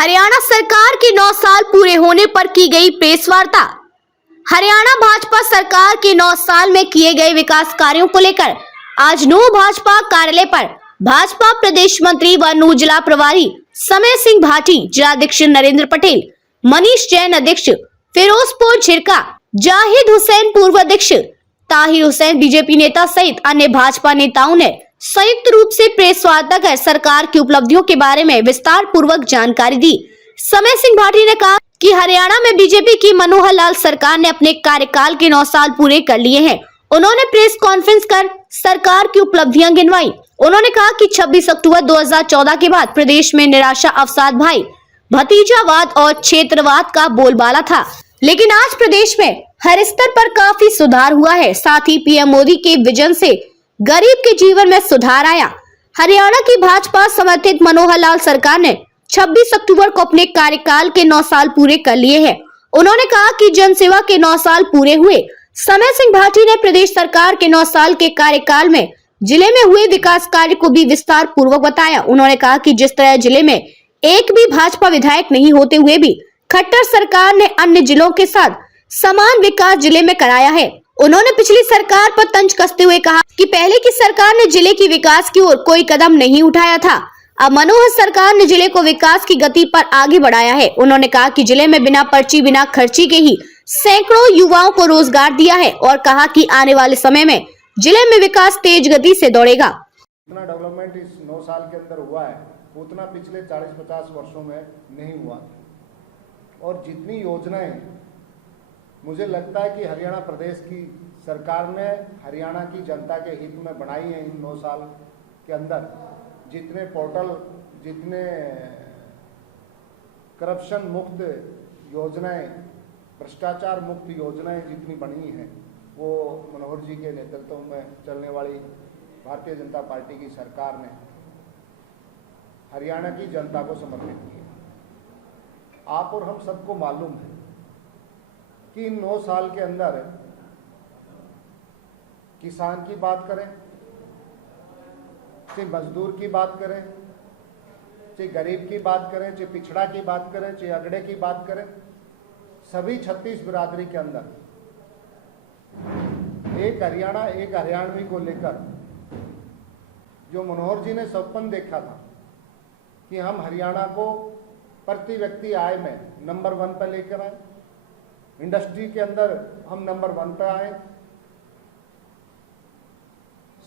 हरियाणा सरकार के 9 साल पूरे होने पर की गई प्रेस वार्ता। हरियाणा भाजपा सरकार के 9 साल में किए गए विकास कार्यों को लेकर आज नूह भाजपा कार्यालय पर भाजपा प्रदेश मंत्री व नूह जिला प्रभारी समय सिंह भाटी, जिलाध्यक्ष नरेंद्र पटेल, मनीष जैन अध्यक्ष, फिरोजपुर झिरका, जाहिद हुसैन पूर्व अध्यक्ष, ताहिर हुसैन बीजेपी नेता सहित अन्य भाजपा नेताओं ने संयुक्त रूप से प्रेस वार्ता कर सरकार की उपलब्धियों के बारे में विस्तार पूर्वक जानकारी दी। समय सिंह भाटी ने कहा कि हरियाणा में बीजेपी की मनोहर लाल सरकार ने अपने कार्यकाल के 9 साल पूरे कर लिए हैं। उन्होंने प्रेस कॉन्फ्रेंस कर सरकार की उपलब्धियां गिनवाई। उन्होंने कहा कि 26 अक्टूबर 2014 के बाद प्रदेश में निराशा, अवसाद भाई भतीजावाद और क्षेत्रवाद का बोलबाला था, लेकिन आज प्रदेश में हर स्तर पर काफी सुधार हुआ है। साथ ही पीएम मोदी के विजन से गरीब के जीवन में सुधार आया। हरियाणा की भाजपा समर्थित मनोहर लाल सरकार ने 26 अक्टूबर को अपने कार्यकाल के 9 साल पूरे कर लिए हैं। उन्होंने कहा कि जनसेवा के 9 साल पूरे हुए। समय सिंह भाटी ने प्रदेश सरकार के 9 साल के कार्यकाल में जिले में हुए विकास कार्य को भी विस्तार पूर्वक बताया। उन्होंने कहा कि जिस तरह जिले में एक भी भाजपा विधायक नहीं होते हुए भी खट्टर सरकार ने अन्य जिलों के साथ समान विकास जिले में कराया है। उन्होंने पिछली सरकार पर तंज कसते हुए कहा कि पहले की सरकार ने जिले की विकास की ओर कोई कदम नहीं उठाया था। अब मनोहर सरकार ने जिले को विकास की गति पर आगे बढ़ाया है। उन्होंने कहा कि जिले में बिना पर्ची, बिना खर्ची के ही सैकड़ों युवाओं को रोजगार दिया है और कहा कि आने वाले समय में जिले में विकास तेज गति से दौड़ेगा। इतना डेवलपमेंट इस 9 साल के अंदर हुआ है उतना पिछले 40-50 वर्षों में नहीं हुआ। और जितनी योजनाएं मुझे लगता है कि हरियाणा प्रदेश की सरकार ने हरियाणा की जनता के हित में बनाई हैं इन 9 साल के अंदर, जितने पोर्टल, जितने करप्शन मुक्त योजनाएं, भ्रष्टाचार मुक्त योजनाएं जितनी बनी हैं, वो मनोहर जी के नेतृत्व में चलने वाली भारतीय जनता पार्टी की सरकार ने हरियाणा की जनता को समर्पित किया। आप और हम सबको मालूम है कि इन 9 साल के अंदर किसान की बात करें, चाहे मजदूर की बात करें, चाहे गरीब की बात करें, चाहे पिछड़ा की बात करें, चाहे अगड़े की बात करें, सभी 36 बिरादरी के अंदर एक हरियाणा, एक हरियाणवी को लेकर जो मनोहर जी ने सपन देखा था कि हम हरियाणा को प्रति व्यक्ति आय में नंबर 1 पर लेकर आए, इंडस्ट्री के अंदर हम नंबर 1 पर आए,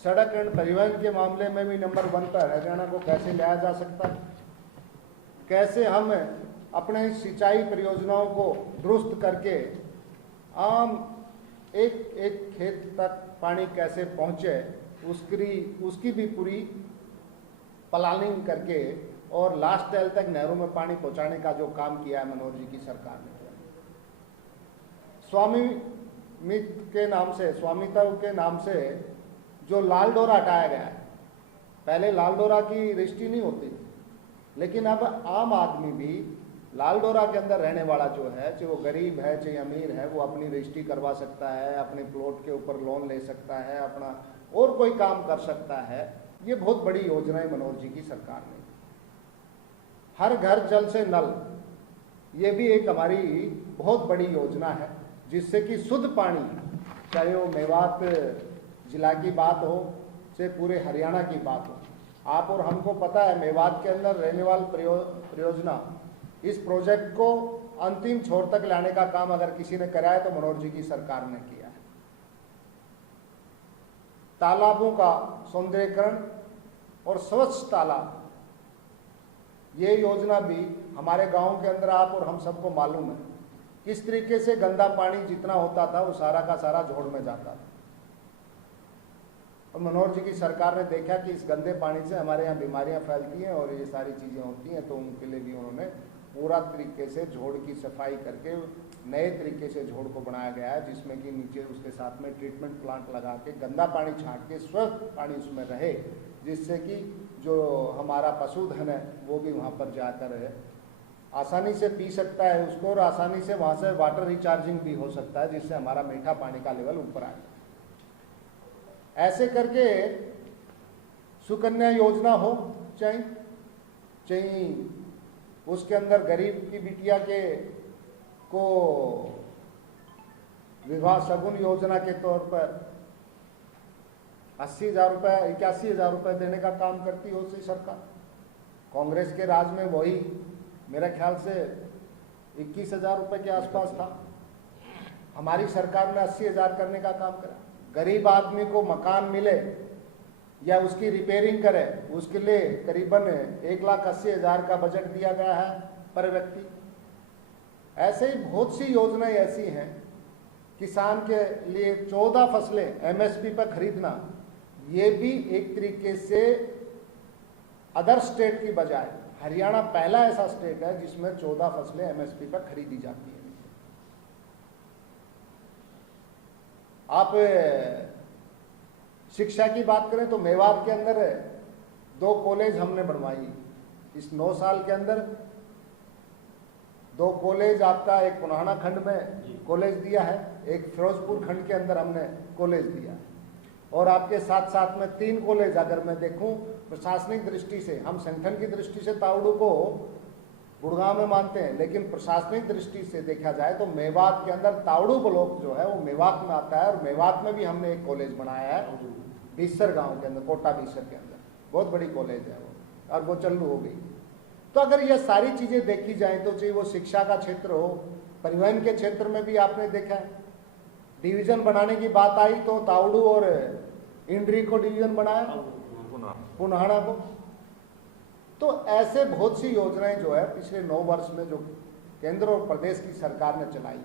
सड़क एवं परिवहन के मामले में भी नंबर 1 पर हरियाणा को कैसे लाया जा सकता है, कैसे हम अपने सिंचाई परियोजनाओं को दुरुस्त करके आम एक एक खेत तक पानी कैसे पहुंचे उसकी भी पूरी प्लानिंग करके और लास्ट टाइल तक नहरों में पानी पहुंचाने का जो काम किया है मनोहर जी की सरकार ने किया। स्वामित्व के नाम से जो लाल डोरा हटाया गया है, पहले लाल डोरा की रजिस्ट्री नहीं होती थी, लेकिन अब आम आदमी भी लाल डोरा के अंदर रहने वाला जो है, चाहे वो गरीब है चाहे अमीर है, वो अपनी रजिस्ट्री करवा सकता है, अपने प्लॉट के ऊपर लोन ले सकता है, अपना और कोई काम कर सकता है। ये बहुत बड़ी योजना है मनोहर जी की सरकार ने। हर घर जल से नल, ये भी एक हमारी बहुत बड़ी योजना है, जिससे कि शुद्ध पानी, चाहे वो मेवात जिला की बात हो चाहे पूरे हरियाणा की बात हो। आप और हमको पता है मेवात के अंदर रहने वाली परियोजना, इस प्रोजेक्ट को अंतिम छोर तक लाने का काम अगर किसी ने कराया तो मनोहर जी की सरकार ने किया है। तालाबों का सौंदर्यीकरण और स्वच्छ तालाब, ये योजना भी हमारे गांव के अंदर आप और हम सबको मालूम है किस तरीके से गंदा पानी जितना होता था वो सारा का सारा जोड़ में जाता था। और मनोहर जी की सरकार ने देखा कि इस गंदे पानी से हमारे यहाँ बीमारियां फैलती हैं और ये सारी चीज़ें होती हैं, तो उनके लिए भी उन्होंने पूरा तरीके से झोड़ की सफाई करके नए तरीके से झोड़ को बनाया गया है, जिसमें कि नीचे उसके साथ में ट्रीटमेंट प्लांट लगा के गंदा पानी छांट के स्वच्छ पानी उसमें रहे, जिससे कि जो हमारा पशुधन है वो भी वहाँ पर जाकर आसानी से पी सकता है उसको, और आसानी से वहाँ से वाटर रिचार्जिंग भी हो सकता है, जिससे हमारा मीठा पानी का लेवल ऊपर आए। ऐसे करके सुकन्या योजना हो, चाहे उसके अंदर गरीब की बिटिया के को विवाह शगुन योजना के तौर पर 80,000 रुपये 81,000 रुपये देने का काम करती है उसी सरकार। कांग्रेस के राज में वही मेरे ख्याल से 21,000 रुपये के आसपास था। हमारी सरकार ने 80,000 करने का काम करा। गरीब आदमी को मकान मिले या उसकी रिपेयरिंग करे, उसके लिए करीबन 1,80,000 का बजट दिया गया है पर व्यक्ति। ऐसे ही बहुत सी योजनाएं ऐसी हैं। किसान के लिए 14 फसलें एमएसपी पर खरीदना, ये भी एक तरीके से अदर स्टेट की बजाय हरियाणा पहला ऐसा स्टेट है जिसमें 14 फसलें एमएसपी पर खरीदी जाती है। आप शिक्षा की बात करें तो मेवात के अंदर 2 कॉलेज हमने बनवाई इस 9 साल के अंदर। 2 कॉलेज आपका, एक पुनाहना खंड में कॉलेज दिया है, एक फिरोजपुर खंड के अंदर हमने कॉलेज दिया है, और आपके साथ साथ में 3 कॉलेज अगर मैं देखूं प्रशासनिक दृष्टि से, हम संगठन की दृष्टि से तावड़ू को गुड़गांव में मानते हैं, लेकिन प्रशासनिक दृष्टि से देखा जाए तो मेवात के अंदर तावड़ू ब्लॉक जो है वो मेवात में आता है, और मेवात में भी हमने एक कॉलेज बनाया है बीसर गांव के अंदर, कोटा बीसर के अंदर। बहुत बड़ी कॉलेज है वो, और वो चालू हो गई। तो अगर ये सारी चीजें देखी जाए तो चाहे वो शिक्षा का क्षेत्र हो, परिवहन के क्षेत्र में भी आपने देखा है डिवीजन बनाने की बात आई तो तावड़ू और इंड्री को डिवीजन बनाया, पुनाहना को। तो ऐसे बहुत सी योजनाएं जो है पिछले 9 वर्ष में जो केंद्र और प्रदेश की सरकार ने चलाई,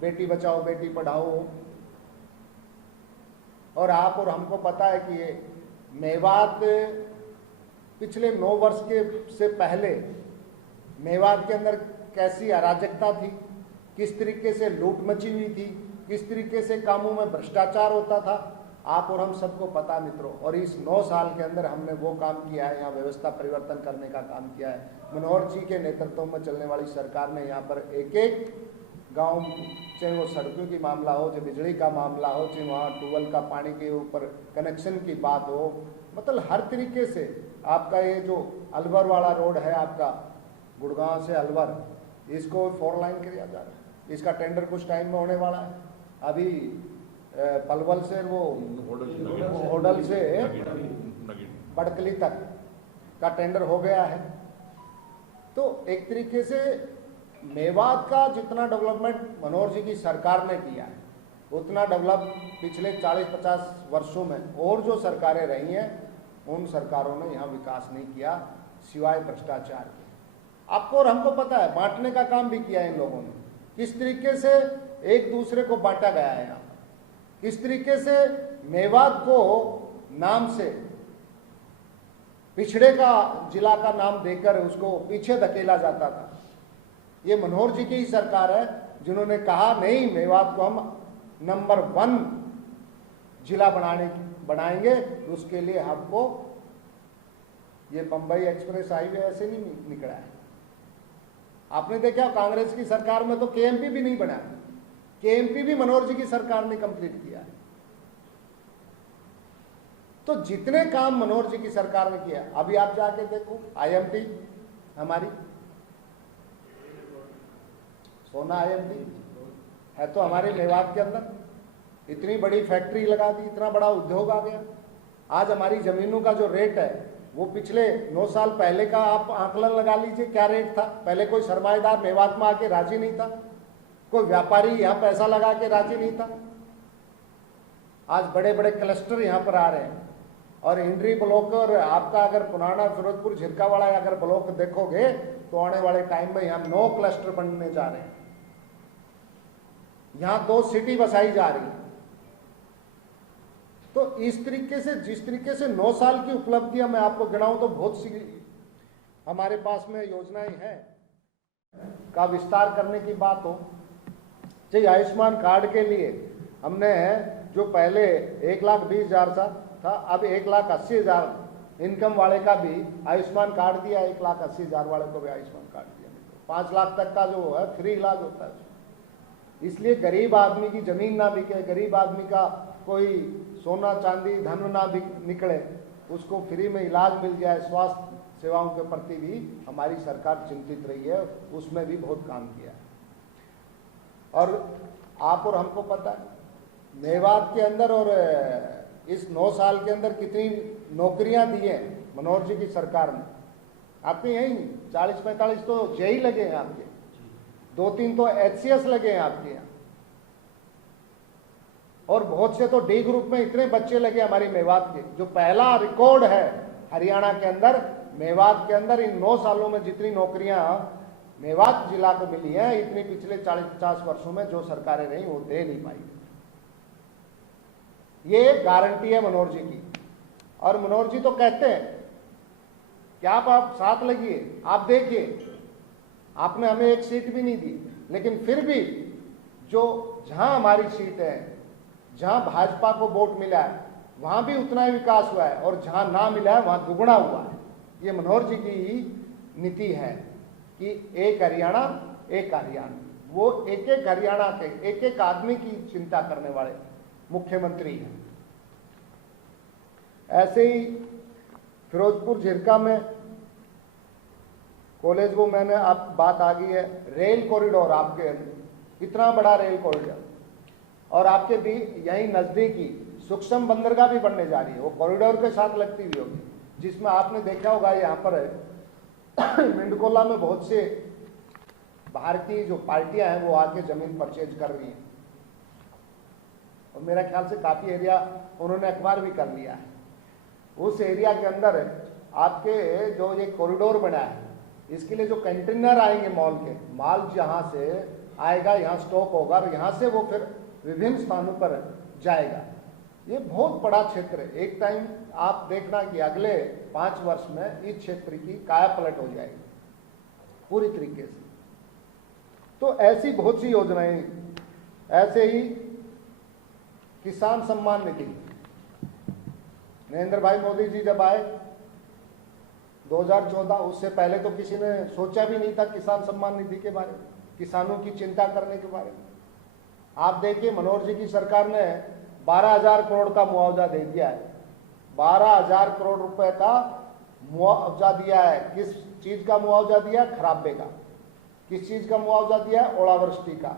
बेटी बचाओ बेटी पढ़ाओ, और आप और हमको पता है कि ये मेवात पिछले 9 वर्ष के से पहले मेवात के अंदर कैसी अराजकता थी, किस तरीके से लूट मची हुई थी, किस तरीके से कामों में भ्रष्टाचार होता था, आप और हम सबको पता मित्रों। और इस 9 साल के अंदर हमने वो काम किया है, यहाँ व्यवस्था परिवर्तन करने का काम किया है। मनोहर जी के नेतृत्व में चलने वाली सरकार ने यहाँ पर एक एक गांव, चाहे वो सड़कों की मामला हो, चाहे बिजली का मामला हो, चाहे वहाँ ट्यूबवेल का पानी के ऊपर कनेक्शन की बात हो, मतलब हर तरीके से आपका ये जो अलवर वाला रोड है आपका गुड़गांव से अलवर, इसको 4 लाइन किया जा रहा है। इसका टेंडर कुछ टाइम में होने वाला है। अभी पलवल से वो होडल से बड़कली तक का टेंडर हो गया है। तो एक तरीके से मेवात का जितना डेवलपमेंट मनोहर जी की सरकार ने किया है, उतना डेवलप पिछले 40-50 वर्षों में और जो सरकारें रही हैं उन सरकारों ने यहाँ विकास नहीं किया, सिवाय भ्रष्टाचार के। आपको और हमको पता है बांटने का काम भी किया है इन लोगों ने, किस तरीके से एक दूसरे को बांटा गया है यहाँ, किस तरीके से मेवात को नाम से पिछड़े का जिला का नाम देकर उसको पीछे धकेला जाता था। ये मनोहर जी की ही सरकार है जिन्होंने कहा नहीं, मेवात को हम नंबर 1 जिला बनाएंगे, उसके लिए हमको ये बंबई एक्सप्रेस हाईवे ऐसे नहीं निकला है। आपने देखा कांग्रेस की सरकार में तो केएमपी भी नहीं बना, केएमपी भी मनोहर जी की सरकार ने कंप्लीट किया है। तो जितने काम मनोहर जी की सरकार ने किया, अभी आप जाके देखो आईएमटी हमारी सोना आईएमटी है तो हमारे मेवात के अंदर, इतनी बड़ी फैक्ट्री लगा दी, इतना बड़ा उद्योग आ गया। आज हमारी जमीनों का जो रेट है वो पिछले 9 साल पहले का आप आंकलन लगा लीजिए क्या रेट था। पहले कोई सरमाएदार मेवात में आके राजी नहीं था, कोई व्यापारी यहाँ पैसा लगा के राजी नहीं था। आज बड़े बड़े क्लस्टर यहाँ पर आ रहे हैं, और इंड्री ब्लॉक और आपका अगर पुराना फिरोजपुर झिरकावाड़ा अगर ब्लॉक देखोगे तो आने वाले टाइम में यहाँ 9 क्लस्टर बनने जा रहे हैं। यहाँ 2 सिटी बसाई जा रही है। तो इस तरीके से जिस तरीके से 9 साल की उपलब्धियां मैं आपको गिनाऊं तो बहुत सी हमारे पास में योजनाएं हैं का विस्तार करने की बात हो, चाहे आयुष्मान कार्ड के लिए हमने जो पहले 1,20,000 था, अब 1,80,000 इनकम वाले का भी आयुष्मान कार्ड दिया, 1,80,000 वाले को भी आयुष्मान कार्ड दिया। 5 लाख तक का जो है फ्री इलाज होता है। इसलिए गरीब आदमी की जमीन ना बिके, गरीब आदमी का कोई सोना चांदी धन ना निकले, उसको फ्री में इलाज मिल जाए, स्वास्थ्य सेवाओं के प्रति भी हमारी सरकार चिंतित रही है, उसमें भी बहुत काम किया है। और आप और हमको पता है मेवात के अंदर और इस 9 साल के अंदर कितनी नौकरियां दी हैं मनोहर जी की सरकार ने। आपके यही 40-45 तो जेई लगे हैं आपके, 2-3 तो HCS लगे हैं आपके यहाँ, और बहुत से तो डी ग्रुप में इतने बच्चे लगे हमारी मेवात के, जो पहला रिकॉर्ड है हरियाणा के अंदर। मेवात के अंदर इन 9 सालों में जितनी नौकरियां मेवात जिला को मिली हैं, इतनी पिछले 40-50 वर्षों में जो सरकारें रही वो दे नहीं पाई। ये गारंटी है मनोहर जी की। और मनोहर जी तो कहते हैं कि आप साथ लगिए, आप देखिए, आपने हमें एक सीट भी नहीं दी, लेकिन फिर भी जो जहां हमारी सीट है, जहां भाजपा को वोट मिला है, वहां भी उतना ही विकास हुआ है, और जहां ना मिला है वहां दुगना हुआ है। ये मनोहर जी की ही नीति है कि एक हरियाणा एक हरियाणा। वो एक एक हरियाणा के एक एक आदमी की चिंता करने वाले मुख्यमंत्री हैं। ऐसे ही फिरोजपुर झिरका में कॉलेज वो मैंने आप बात आ गई है, रेल कॉरिडोर, आपके इतना बड़ा रेल कॉरिडोर, और आपके भी यहीं नजदीकी सूक्ष्म बंदरगाह भी बनने जा रही है, वो कॉरिडोर के साथ लगती हुई होगी, जिसमें आपने देखा होगा यहाँ पर मिंडकोला में बहुत से बाहर की जो पार्टियां हैं वो आके जमीन परचेज कर रही हैं, और मेरा ख्याल से काफी एरिया उन्होंने एक्वायर भी कर लिया है। उस एरिया के अंदर आपके जो ये कॉरिडोर बना है, इसके लिए जो कंटेनर आएंगे मॉल के, माल जहां से आएगा यहाँ स्टॉक होगा, और यहाँ से वो फिर विभिन्न स्थानों पर जाएगा। ये बहुत बड़ा क्षेत्र है। एक टाइम आप देखना कि अगले 5 वर्ष में इस क्षेत्र की काया पलट हो जाएगी पूरी तरीके से। तो ऐसी बहुत सी योजनाएं, ऐसे ही किसान सम्मान निधि, नरेंद्र भाई मोदी जी जब आए 2014, उससे पहले तो किसी ने सोचा भी नहीं था किसान सम्मान निधि के बारे में, किसानों की चिंता करने के बारे में। आप देखिए मनोहर जी की सरकार ने 12,000 करोड़ का मुआवजा दे दिया है। 12,000 करोड़ रुपए का मुआवजा दिया है। किस चीज का मुआवजा दिया? खराबे का। किस चीज का मुआवजा दिया है? ओलावृष्टि का।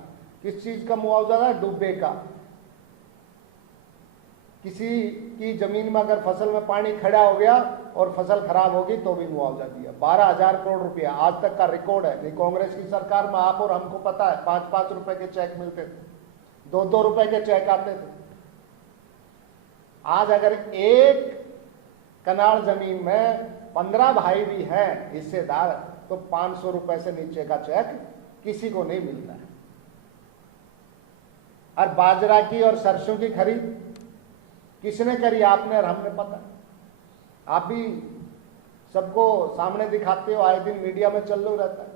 किस चीज का मुआवजा है? डूबे का। किसी की जमीन में अगर फसल में पानी खड़ा हो गया और फसल खराब होगी तो भी मुआवजा दिया। 12,000 करोड़ रुपया आज तक का रिकॉर्ड है। नहीं, कांग्रेस की सरकार में आप और हमको पता है 5-5 रुपए के चेक मिलते थे, 2-2 रुपए के चेक आते थे। आज अगर एक कनाल जमीन में 15 भाई भी हैं हिस्सेदार, तो 500 रुपए से नीचे का चेक किसी को नहीं मिलता है। और बाजरा की और सरसों की खरीद किसने करी? आपने और हमने। पता, आप भी सबको सामने दिखाते हो, आए दिन मीडिया में चल रहता है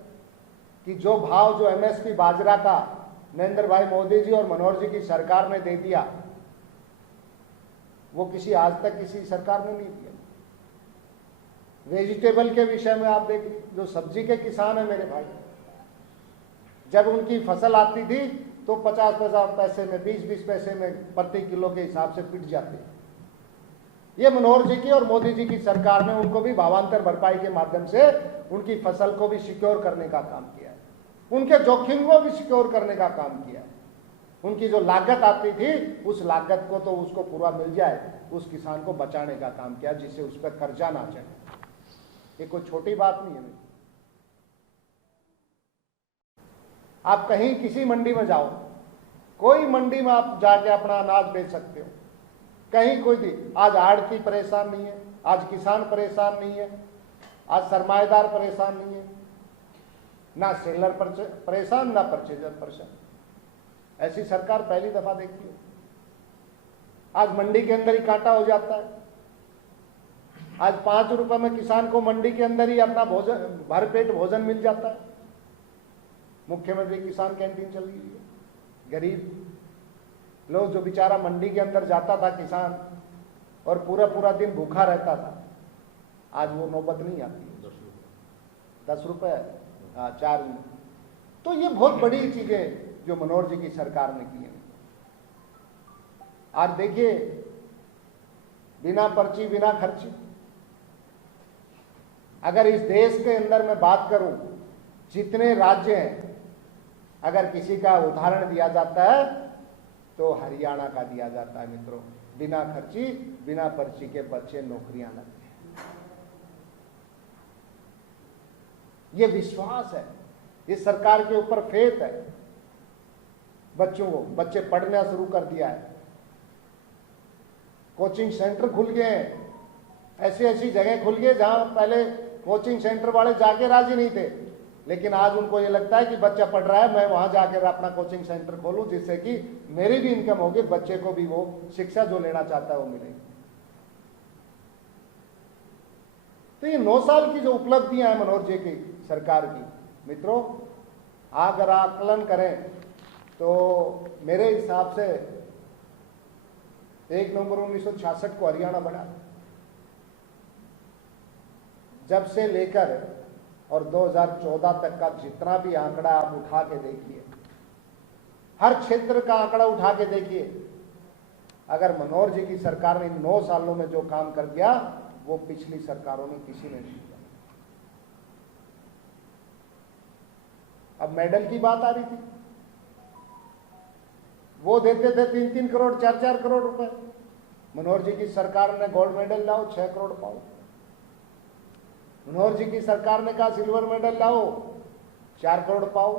कि जो भाव, जो MSP बाजरा का नरेंद्र भाई मोदी जी और मनोहर जी की सरकार ने दे दिया, वो किसी आज तक किसी सरकार ने नहीं दिया। वेजिटेबल के विषय में आप देखिए, जो सब्जी के किसान है मेरे भाई, जब उनकी फसल आती थी तो 50-50 पैसे में, 20-20 पैसे में प्रति किलो के हिसाब से पिट जाते। ये मनोहर जी की और मोदी जी की सरकार ने उनको भी भावांतर भरपाई के माध्यम से उनकी फसल को भी सिक्योर करने का काम किया है, उनके जोखिम को भी सिक्योर करने का काम किया है। उनकी जो लागत आती थी उस लागत को तो उसको पूरा मिल जाए, उस किसान को बचाने का काम किया, जिससे उस पर कर्जा ना चढ़े। ये कोई छोटी बात नहीं है। आप कहीं किसी मंडी में जाओ, कोई मंडी में आप जाके अपना अनाज बेच सकते हो, कहीं कोई भी। आज आड़ती परेशान नहीं है, आज किसान परेशान नहीं है, आज सरमाएदार परेशान नहीं है, ना सेलर परेशान, ना परचेजर परेशान। ऐसी सरकार पहली दफा देखी है। आज मंडी के अंदर ही कांटा हो जाता है। आज 5 रुपए में किसान को मंडी के अंदर ही अपना भोजन, भरपेट भोजन मिल जाता है। मुख्यमंत्री किसान कैंटीन चल रही है। गरीब लोग, जो बेचारा मंडी के अंदर जाता था किसान और पूरा पूरा दिन भूखा रहता था, आज वो नौबत नहीं आती। 10 रुपए 4 में। तो ये बहुत बड़ी चीजें जो मनोहर जी की सरकार ने की है। आज देखिए, बिना पर्ची बिना खर्ची अगर इस देश के अंदर मैं बात करूं, जितने राज्य हैं, अगर किसी का उदाहरण दिया जाता है तो हरियाणा का दिया जाता है मित्रों। बिना खर्ची, बिना पर्ची के बच्चे नौकरियां लगते हैं। ये विश्वास है, ये सरकार के ऊपर फेथ है। बच्चों को, बच्चे पढ़ना शुरू कर दिया है, कोचिंग सेंटर खुल गए हैं, ऐसी ऐसी जगह खुल गए जहां पहले कोचिंग सेंटर वाले जाके राजी नहीं थे, लेकिन आज उनको ये लगता है कि बच्चा पढ़ रहा है, मैं वहां जाकर अपना कोचिंग सेंटर खोलूं जिससे कि मेरी भी इनकम होगी, बच्चे को भी वो शिक्षा जो लेना चाहता है वो मिलेगी। तो ये 9 साल की जो उपलब्धियां हैं मनोहर जी की सरकार की, मित्रों अगर आकलन करें तो मेरे हिसाब से 1 नवंबर 1966 को हरियाणा बना, जब से लेकर और 2014 तक का जितना भी आंकड़ा आप उठा के देखिए, हर क्षेत्र का आंकड़ा उठा के देखिए, अगर मनोहर जी की सरकार ने 9 सालों में जो काम कर दिया वो पिछली सरकारों ने किसी ने नहीं किया। अब मेडल की बात आ रही थी, वो देते थे 3-3 करोड़ 4-4 करोड़ रुपए। मनोहर जी की सरकार ने गोल्ड मेडल लाओ 6 करोड़ पाओ। मनोहर जी की सरकार ने कहा सिल्वर मेडल लाओ 4 करोड़ पाओ।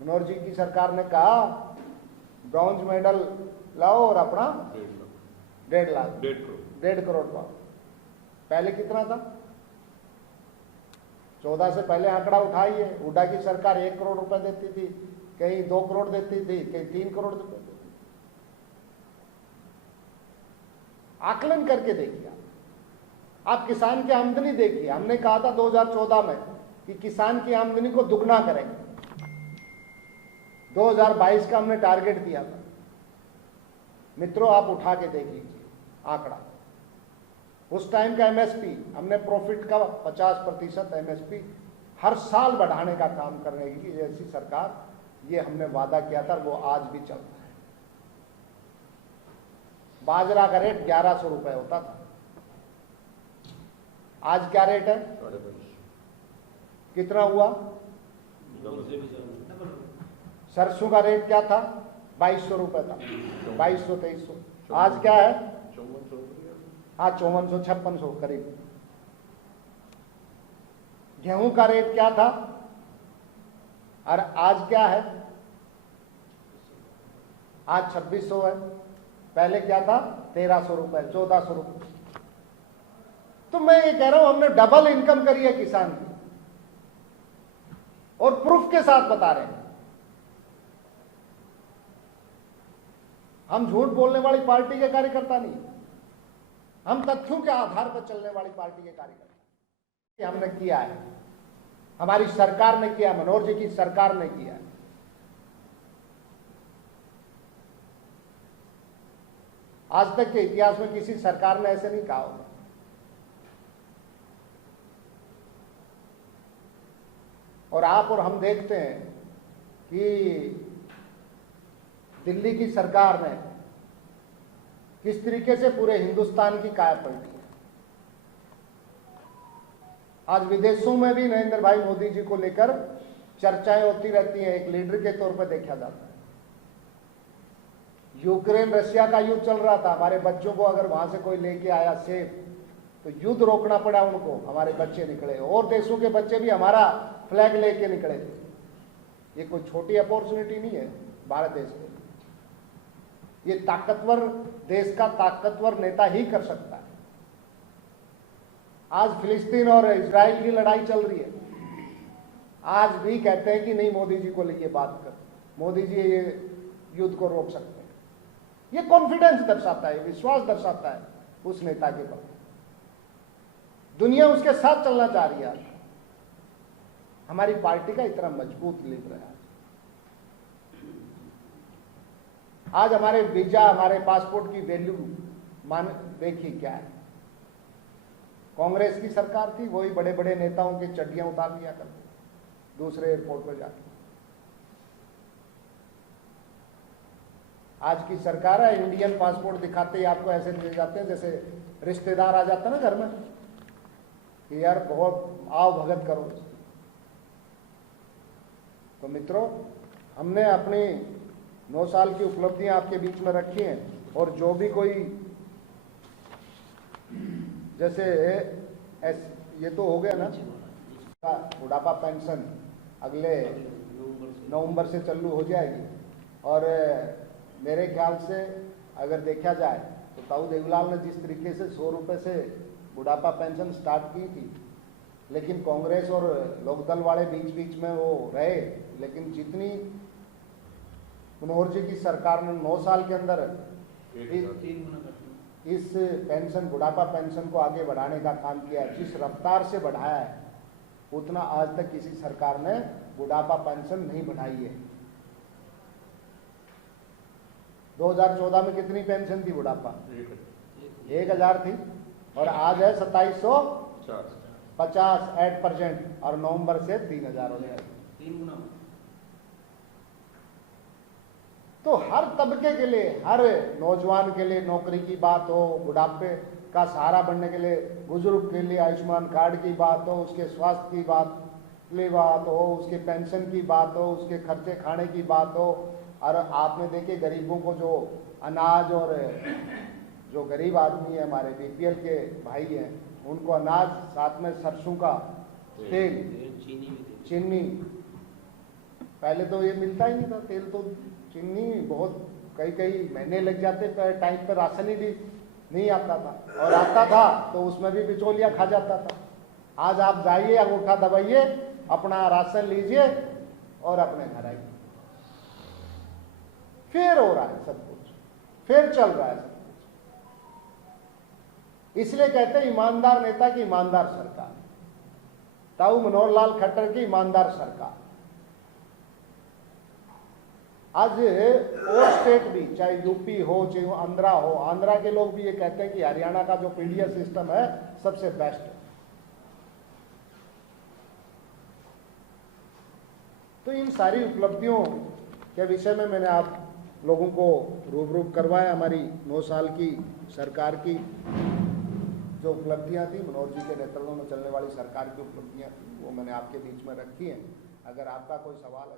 मनोहर जी की सरकार ने कहा ब्रॉन्ज मेडल लाओ और अपना 1.5 करोड़ पाओ। पहले कितना था? 14 से पहले आंकड़ा उठाइए, हुड्डा की सरकार 1 करोड़ रुपए देती थी, कहीं 2 करोड़ देती थी, कहीं 3 करोड़ देती थी। आकलन करके देखिए, आप किसान की आमदनी देखिए। हमने कहा था 2014 में कि किसान की आमदनी को दुगना करेंगे, 2022 का हमने टारगेट दिया था। मित्रों आप उठा के देख लीजिए आंकड़ा, उस टाइम का एमएसपी हमने प्रॉफिट का 50% एमएसपी हर साल बढ़ाने का काम करने की जैसी सरकार, ये हमने वादा किया था, वो आज भी चल रहा है। बाजरा का रेट 1100 रुपए होता था, आज क्या रेट है? कितना हुआ? सरसों का रेट क्या था? 2200 रुपए था, 2200-2300। आज क्या है? हाँ 5400-5600 करीब। गेहूं का रेट क्या था और आज क्या है? आज 2600 है, पहले क्या था? 1300 रुपए, 1400 रुपए। तो मैं ये कह रहा हूं हमने डबल इनकम करी है किसान की, और प्रूफ के साथ बता रहे हैं। हम झूठ बोलने वाली पार्टी के कार्यकर्ता नहीं, हम तथ्यों के आधार पर चलने वाली पार्टी के कार्यकर्ता। हमने किया है, हमारी सरकार ने किया, मनोहर जी की सरकार ने किया है। आज तक के इतिहास में किसी सरकार ने ऐसे नहीं कहा होगा। और आप और हम देखते हैं कि दिल्ली की सरकार ने किस तरीके से पूरे हिंदुस्तान की काया पलटी है। आज विदेशों में भी नरेंद्र भाई मोदी जी को लेकर चर्चाएं होती रहती हैं, एक लीडर के तौर पर देखा जाता है। यूक्रेन रशिया का युद्ध चल रहा था, हमारे बच्चों को अगर वहां से कोई लेके आया सेफ, तो युद्ध रोकना पड़ा उनको, हमारे बच्चे निकले। और देशों के बच्चे भी हमारा फ्लैग लेके निकले थे। ये कोई छोटी अपॉर्चुनिटी नहीं है भारत देश में, ये ताकतवर देश का ताकतवर नेता ही कर सकता है। आज फिलिस्तीन और इजराइल की लड़ाई चल रही है, आज भी कहते हैं कि नहीं मोदी जी को लेके बात कर, मोदी जी ये युद्ध को रोक सकते हैं। ये कॉन्फिडेंस दर्शाता है, विश्वास दर्शाता है उस नेता के प्रति। दुनिया उसके साथ चलना चाह रही है। हमारी पार्टी का इतना मजबूत लीडर है। आज हमारे वीजा, हमारे पासपोर्ट की वैल्यू मान देखिए क्या है। कांग्रेस की सरकार थी, वही बड़े बड़े नेताओं की चड्डियां उतार लिया करते दूसरे एयरपोर्ट पर जाकर। आज की सरकार है, इंडियन पासपोर्ट दिखाते ही आपको ऐसे ले जाते हैं जैसे रिश्तेदार आ जाता है ना घर में, कि यार बहुत आओ भगत करो। तो मित्रों, हमने अपनी 9 साल की उपलब्धियां आपके बीच में रखी हैं, और जो भी कोई जैसे ये तो हो गया ना, बुढ़ापा पेंशन अगले नवंबर से चालू हो जाएगी। और मेरे ख्याल से अगर देखा जाए तो ताऊ देवीलाल ने जिस तरीके से 100 रुपये से बुढ़ापा पेंशन स्टार्ट की थी, लेकिन कांग्रेस और लोकदल वाले बीच बीच में वो रहे, लेकिन जितनी मनोहर जी की सरकार ने 9 साल के अंदर इस पेंशन, बुढ़ापा पेंशन को आगे बढ़ाने का काम किया है, जिस रफ्तार से बढ़ाया है उतना आज तक किसी सरकार ने बुढ़ापा पेंशन नहीं बढ़ाई है। 2014 में कितनी पेंशन थी बुढ़ापा? 1000 थी, और आज है 2750 8%, और नवंबर से 3000 हो जाएगी। 3 गुना। तो हर तबके के लिए, हर नौजवान के लिए नौकरी की बात हो, बुढ़ापे का सहारा बनने के लिए, बुजुर्ग के लिए आयुष्मान कार्ड की बात हो, उसके स्वास्थ्य की बात हो, उसके पेंशन की बात हो, उसके खर्चे खाने की बात हो, और आपने देखे गरीबों को जो अनाज, और जो गरीब आदमी है हमारे बीपीएल के भाई हैं, उनको अनाज, साथ में सरसों का तेल, चीनी, पहले तो ये मिलता ही नहीं था तेल, तो चीनी बहुत कई महीने लग जाते, टाइम पर राशन ही नहीं आता था, और आता था तो उसमें भी बिचौलिया खा जाता था। आज आप जाइए, अंगूठा दबाइए, अपना राशन लीजिए और अपने घर आइए। फिर हो रहा है सब कुछ, फिर चल रहा है सब कुछ। इसलिए कहते हैं ईमानदार नेता की ईमानदार सरकार, ताऊ मनोहर लाल खट्टर की ईमानदार सरकार। आज और स्टेट भी, चाहे यूपी हो, चाहे आंध्रा हो, आंध्रा के लोग भी ये कहते हैं कि हरियाणा का जो पीडीएस सिस्टम है सबसे बेस्ट है। तो इन सारी उपलब्धियों के विषय में मैंने आप लोगों को रूबरू करवाया। हमारी 9 साल की सरकार की जो उपलब्धियां थी, मनोहर जी के नेतृत्व में चलने वाली सरकार की उपलब्धियां थी, वो मैंने आपके बीच में रखी हैं। अगर आपका कोई सवाल है